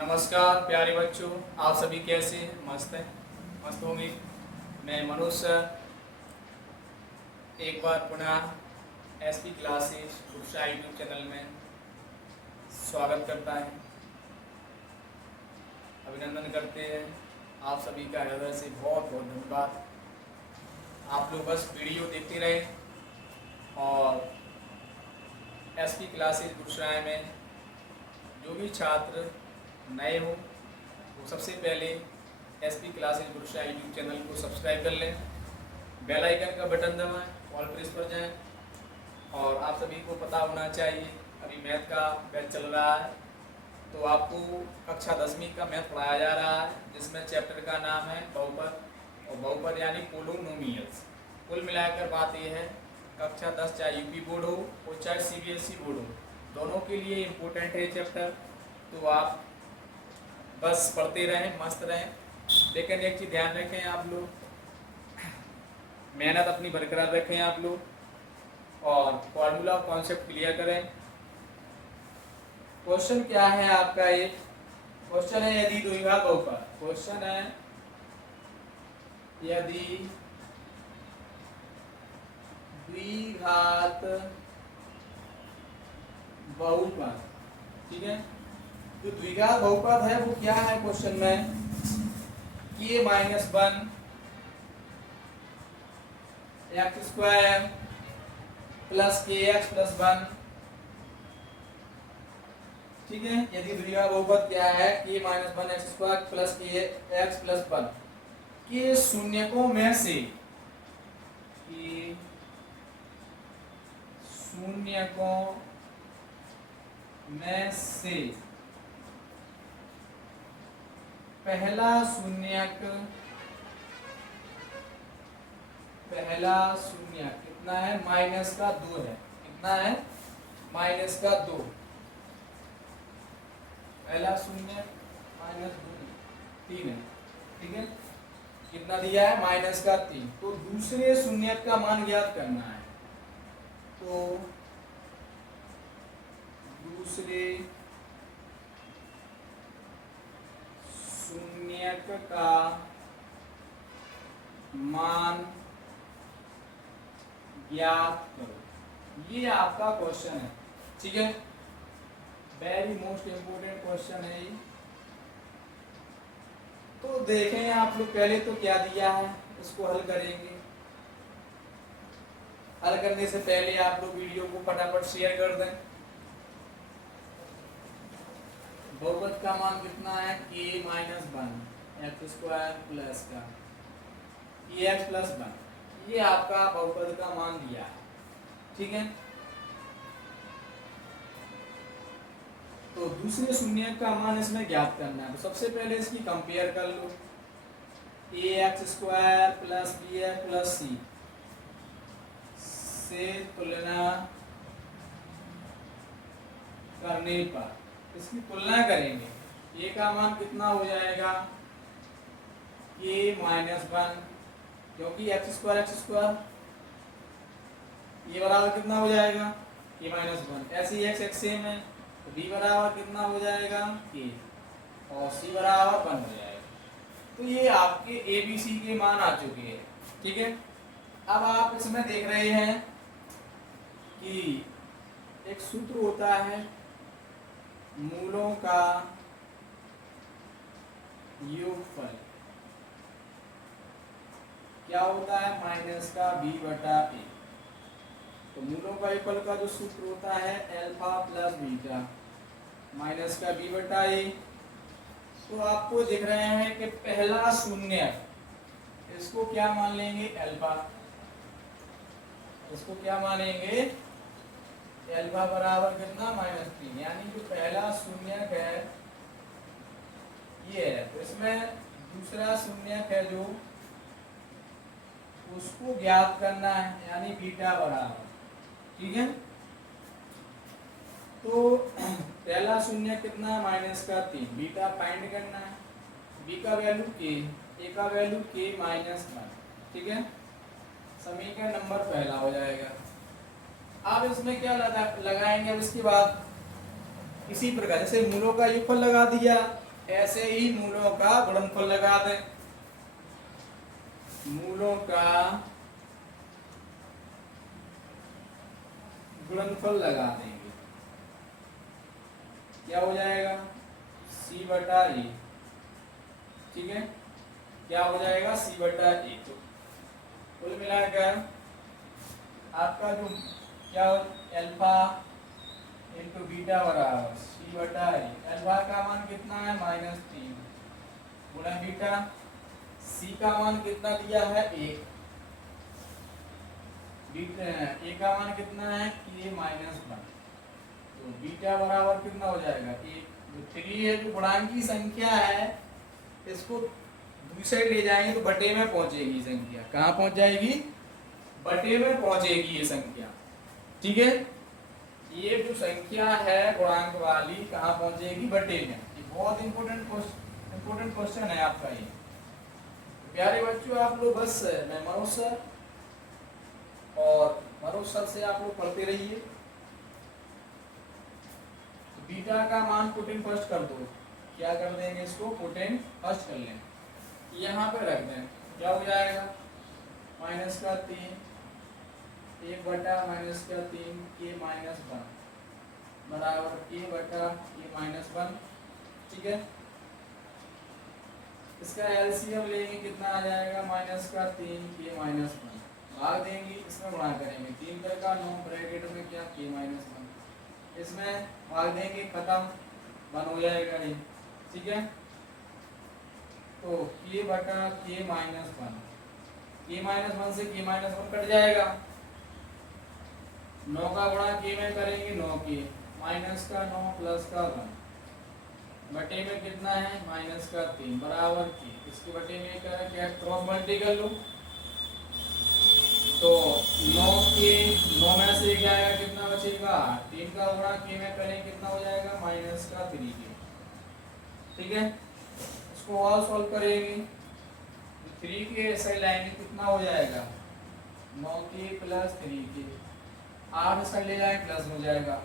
नमस्कार प्यारे बच्चों, आप सभी कैसे हैं? मस्त हैं, मस्त होंगे। मैं मनोज सर एक बार पुनः SP classes Gurusha YouTube channel में स्वागत करता है, अभिनंदन करते हैं। आप सभी का हृदय से बहुत बहुत धन्यवाद। आप लोग बस वीडियो देखते रहें और एसपी क्लासेस गुरुशा में जो भी छात्र नए हो तो सबसे पहले SP classes Gurusha YouTube channel को सब्सक्राइब कर लें, बेल आइकन का बटन दबाएं, ऑल प्रेस पर जाएं। और आप सभी को पता होना चाहिए अभी मैथ का बैच चल रहा है, तो आपको कक्षा 10वीं का मैथ पढ़ाया जा रहा है, जिसमें चैप्टर का नाम है बहुपद, और बहुपद यानी पोलिनोमियल्स। कुल मिलाकर बात यह है, कक्षा 10 चाहे यूपी बोर्ड हो और चाहे सीबीएसई बोर्ड हो, दोनों के लिए इम्पोर्टेंट है चैप्टर। तो आप बस पढ़ते रहें, मस्त रहें। लेकिन एक चीज़ ध्यान रखें, आप लोग मेहनत अपनी बरकरार रखें आप लोग, और फॉर्मूला कॉन्सेप्ट क्लियर करें। क्वेश्चन क्या है आपका? एक क्वेश्चन है यदि द्विघात बहुपद, क्वेश्चन है यदि द्विघात बहुपद, ठीक है। जो द्विघात बहुपद है वो क्या है क्वेश्चन में? k minus 1 x square plus के एक्स प्लस 1, ठीक है। यदि द्विघात बहुपद क्या है? k minus 1 x square plus के एक्स प्लस 1 के शून्यकों में से, शून्यकों में से पहला शून्यक कितना है? माइनस का 2 है। कितना है? माइनस का 2। पहला शून्यक -2 3 है, ठीक है। कितना दिया है? माइनस का 3। तो दूसरे शून्यक का मान ज्ञात करना है। तो दूसरे शून्यक का मान ज्ञात करो, ये आपका क्वेश्चन है, ठीक है। वेरी मोस्ट इंपोर्टेंट क्वेश्चन है ये। तो देखें आप लोग, पहले तो क्या दिया है इसको हल करेंगे। हल करने से पहले आप लोग वीडियो को फटाफट शेयर कर दें। बहुपद का मान कितना है? k minus 1 x square plus का के एक्स प्लस 1, ये आपका बहुपद का मान दिया है, ठीक है। तो दूसरे शून्य का मान इसमें ज्ञात करना है। तो सबसे पहले इसकी कंपेयर कर लो। A x square plus b x plus c से तुलना करने पर इसकी तुलना करेंगे। ए का मान कितना हो जाएगा? k माइनस 1, क्योंकि एक्स स्क्वायर ये बराबर कितना हो जाएगा? k minus 1। ऐसे ही एक्स सेम है, तो b बराबर कितना हो जाएगा? k, और c बराबर 1 हो जाएगा। तो ये आपके ए बी सी के मान आ चुके हैं, ठीक है। अब आप इसमें देख रहे हैं कि एक सूत्र होता है मूलों का योगफल। क्या होता है? माइनस का b बटा a। तो मूलों का योगफल का जो सूत्र होता है अल्फा प्लस बीटा माइनस का b बटा a। तो आपको दिख रहे हैं कि पहला शून्य, इसको क्या मान लेंगे? अल्फा। इसको क्या मानेंगे? अल्फा बराबर कितना? -3। यानी जो पहला शून्यक है ये है। तो इसमें दूसरा शून्यक है जो, उसको ज्ञात करना है, यानी बीटा बराबर, ठीक है। तो पहला शून्य कितना? -3। बीटा फाइंड करना है। बी का वैल्यू k, ए का वैल्यू k माइनस 1, ठीक है। समीकरण नंबर पहला हो जाएगा। अब इसमें क्या लगाएंगे? अब इसके बाद इसी प्रकार जैसे मूलों का योगफल लगा दिया, ऐसे ही मूलों का गुणनफल लगा दें, मूलों का गुणनफल लगा देंगे, क्या हो जाएगा c बटा ए। ठीक है, क्या हो जाएगा c बटा ए। तो कुल मिलाकर आपका जो क्या हो, अल्फा इंटू बीटा बराबर c बटा ए। अल्फा का मान कितना है -3 गुणा बीटा, c का मान कितना दिया है 1, बीटा ए का मान कितना है k -1, तो बीटा बराबर कितना हो जाएगा 1। जो 3 है जो गुणांकी संख्या है, इसको दूसरी साइड ले जाएंगे तो बटे में पहुंचेगी संख्या। कहाँ पहुंच जाएगी, बटे में पहुंचेगी ये संख्या। ठीक है, ये जो संख्या है गुणांक वाली कहाँ पहुंचेगी, बटे में। ये बहुत इंपॉर्टेंट क्वेश्चन है आपका ये। प्यारे बच्चों, आप लोग बस मैं मनोज सर और मनोज सर से आप लोग पढ़ते रहिए। तो बीटा का मान पुट इन फर्स्ट कर दो, क्या कर देंगे इसको पुट इन फर्स्ट कर लें, यहाँ पे रख दें, क्या हो जाएगा -3 1 बटा -3 k -1 बराबर k बटा k -1। ठीक है, इसका एलसीएम लेंगे कितना आ जाएगा -3 k -1, भाग देंगे, इसमें गुणा करेंगे 3 का 9 ब्रैकेट में क्या k -1, इसमें भाग देंगे, खत्म 1 हो जाएगा ये। ठीक है, तो k बटा k -1, k -1 से k -1 कट जाएगा, 9 का गुणा k में करेंगे 9 k, माइनस का 9 प्लस का 1 बटे में कितना है -3 बराबर की, इसके बटे में करें क्या क्रॉस मल्टी कर लो, तो 9 के 9 में से क्या आएगा, कितना बचेगा 3 का गुणा k में करें कितना हो जाएगा -3 के। ठीक है, इसको और सॉल्व करेंगे, 3 के साइड लाएंगे कितना हो जाएगा 9 के प्लस 3 के, 8 साइड ले जाए प्लस हो जाएगा,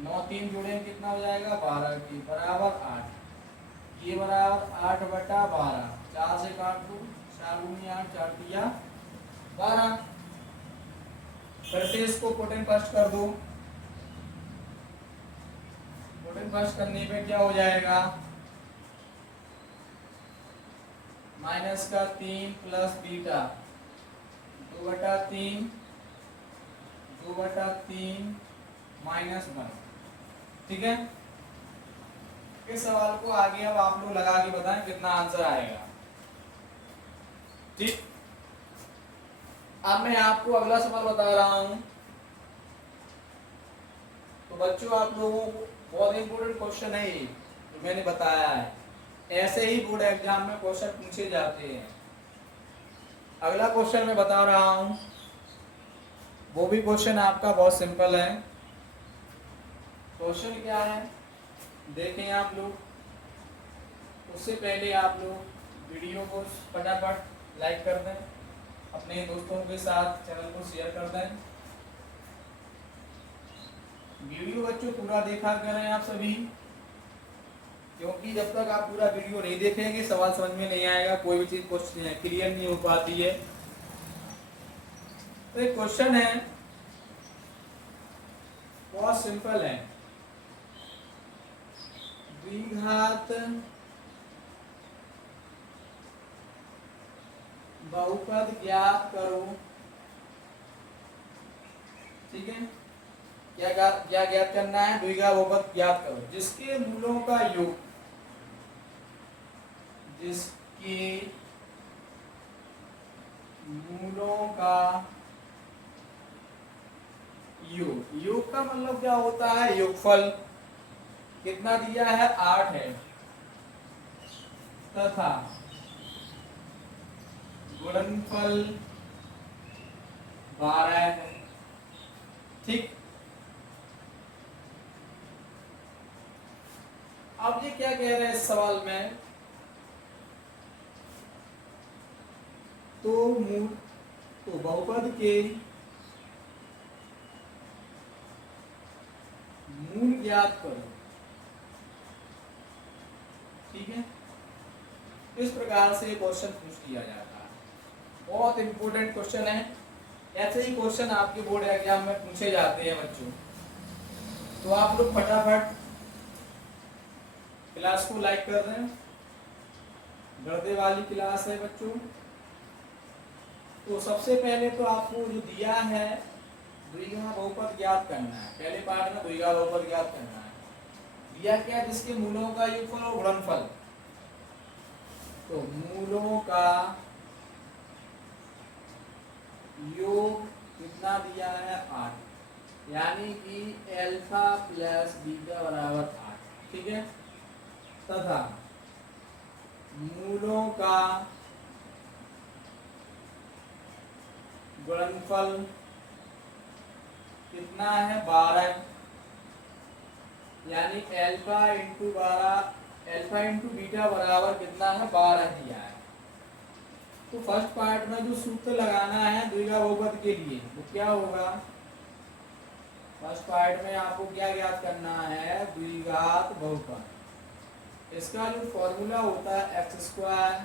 9 3 जोड़ेंगे कितना हो जाएगा 12 के बराबर 8, ये बराबर 8 बटा 12, 4 से काट दो, 4 दूनी 8 4 दिया 12। फिर से इसको पुट इन फर्स्ट कर दो, पुट इन फर्स्ट करने पे क्या हो जाएगा -3 प्लस बीटा 2/3 2/3 -1। ठीक है, इस सवाल को आगे अब आप लोग लगा के बताएं कितना आंसर आएगा। ठीक, अब मैं आपको अगला सवाल बता रहा हूं। तो बच्चों, आप लोगों को बहुत इंपॉर्टेंट क्वेश्चन है ये जो मैंने बताया है, ऐसे ही बोर्ड एग्जाम में क्वेश्चन पूछे जाते हैं। अगला क्वेश्चन मैं बता रहा हूं, वो भी क्वेश्चन आपका बहुत सिंपल है। क्वेश्चन क्या है देखें आप लोग। उससे पहले आप लोग वीडियो को फटाफट लाइक कर दें, अपने दोस्तों के साथ चैनल को शेयर कर दें। वीडियो बच्चों पूरा देखा करें आप सभी, क्योंकि जब तक आप पूरा वीडियो नहीं देखेंगे सवाल समझ में नहीं आएगा, कोई भी चीज क्लियर नहीं हो पाती है। तो एक क्वेश्चन है बहुत सिंपल है, द्विघात बहुपद ज्ञात करो। ठीक है, क्या ज्ञात करना है, द्विघात बहुपद ज्ञात करो जिसके मूलों का योग, जिसके मूलों का योग। योग का मतलब क्या होता है, योगफल कितना दिया है 8 है, तथा गुणनफल 12 है। ठीक, अब ये क्या कह रहे हैं इस सवाल में, तो बहुपद के मूल ज्ञात करो। ठीक है, इस प्रकार से क्वेश्चन पूछ लिया जाता है। बहुत इंपॉर्टेंट क्वेश्चन है, ऐसे ही क्वेश्चन आपके बोर्ड एग्जाम में पूछे जाते हैं बच्चों। तो आप लोग फटाफट क्लास को लाइक कर दें, गणित वाली क्लास है बच्चों। तो सबसे पहले तो आपको जो दिया है द्विघात बहुपद ज्ञात करना है। पहले पार्ट में द्विघात बहुपद ज्ञात करना है। दिया क्या, जिसके मूलों का योगफल और गुणनफल। तो मूलों का योग कितना दिया है, 8, यानी कि अल्फा प्लस बीटा बराबर 8, ठीक है। तथा मूलों का गुणनफल कितना है, 12, यानी alpha into 12, alpha into beta बराबर कितना है, 12 दिया है। तो फर्स्ट पार्ट में जो सूत्र लगाना है द्विघात बहुपद के लिए वो क्या होगा, फर्स्ट पार्ट में आपको क्या ज्ञात करना है, द्विघात बहुपद। इसका जो फॉर्मूला होता है x²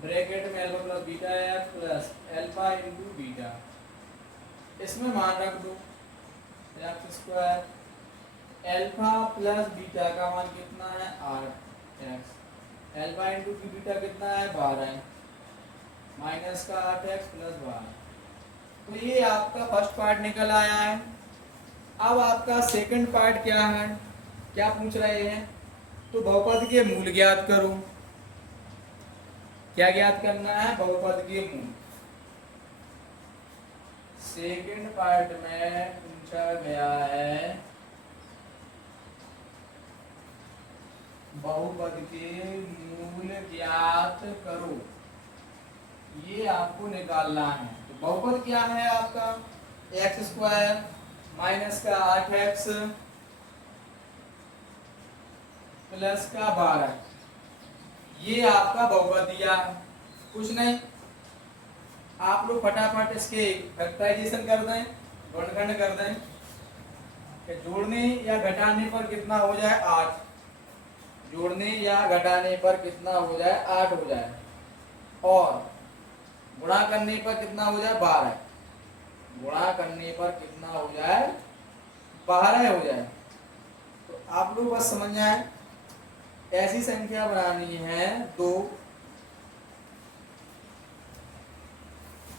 ब्रैकेट में alpha plus beta x plus alpha into beta, इसमें मान रख दो x², अल्फा प्लस बीटा का मान कितना है, 8x, अल्फा इंटू बीटा कितना है, 12, माइनस का 8x प्लस 12। तो ये आपका फर्स्ट पार्ट निकल आया है। अब आपका सेकंड पार्ट क्या है, क्या पूछ रहे हैं, तो बहुपद के मूल ज्ञात करो। क्या ज्ञात करना है, बहुपद के मूल। सेकंड पार्ट में पूछा गया है बहुपद के मूल ज्ञात करो, ये आपको निकालना है। तो बहुपद क्या है आपका, x² माइनस का 8x प्लस का 12, ये आपका बहुपद दिया है। कुछ नहीं, आप लोग फटाफट इसके फैक्टराइजेशन कर दें, गुणनखंड कर दें कि जोड़ने या घटाने पर कितना हो जाए, 8, जोड़ने या घटाने पर कितना हो जाए, 8 हो जाए, और गुणा करने पर कितना हो जाए, 12, गुणा करने पर कितना हो जाए, 12 हो जाए। तो आप लोग बस समझ जाए, ऐसी संख्या बनानी है 2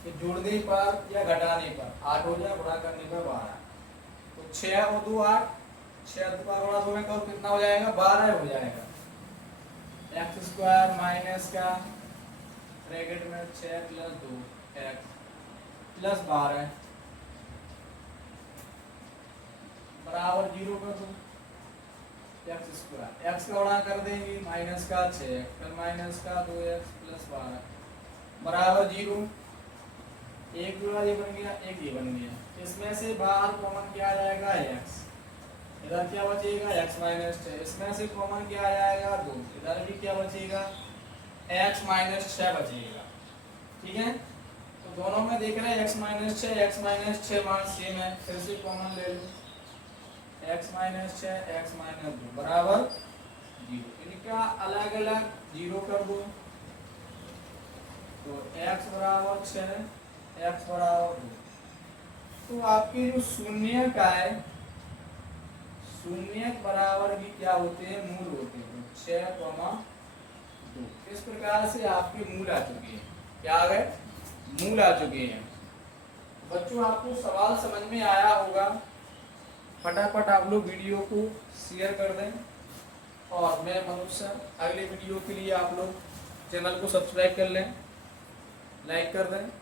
कि जोड़ने पर या घटाने पर 8 हो जाए, गुणा करने पर 12। तो 6 और 2 8, 6 का गुणा 2 में करो कितना हो जाएगा, 12 हो जाएगा। x² माइनस का ब्रैकेट में 6 प्लस 2x प्लस 12 बराबर 0 कर दो, x² x का गुणा कर देंगे, माइनस का 6 फिर माइनस का 2x प्लस 12 बराबर 0। एक जोड़ा ये बन गया, एक ये बन गया। इसमें से बाहर कॉमन क्या आ जाएगा, x, इधर क्या बचेगा, x माइनस 6, इसमें से कॉमन क्या आ जाएगा, 2, इधर भी क्या बचेगा, x माइनस 6 बचेगा, ठीक है। तो दोनों में देख रहे हैं x माइनस 6 मान सेम है, फिर से कॉमन ले लो, x माइनस 6 x माइनस 2 बराबर 0, इनका अलग अलग 0 कर दो। तो x बराबर 6 x बराबर 2। तो आपके जो शून्य का है, शून्य बराबर भी क्या होते हैं, मूल होते हैं, 6, 2। इस प्रकार से आपके मूल आ चुके हैं। क्या आ गए, मूल आ चुके हैं। बच्चों आपको सवाल समझ में आया होगा, फटाफट आप लोग वीडियो को शेयर कर दें, और मैं मनोज सर अगले वीडियो के लिए आप लोग चैनल को सब्सक्राइब कर लें, लाइक कर दें।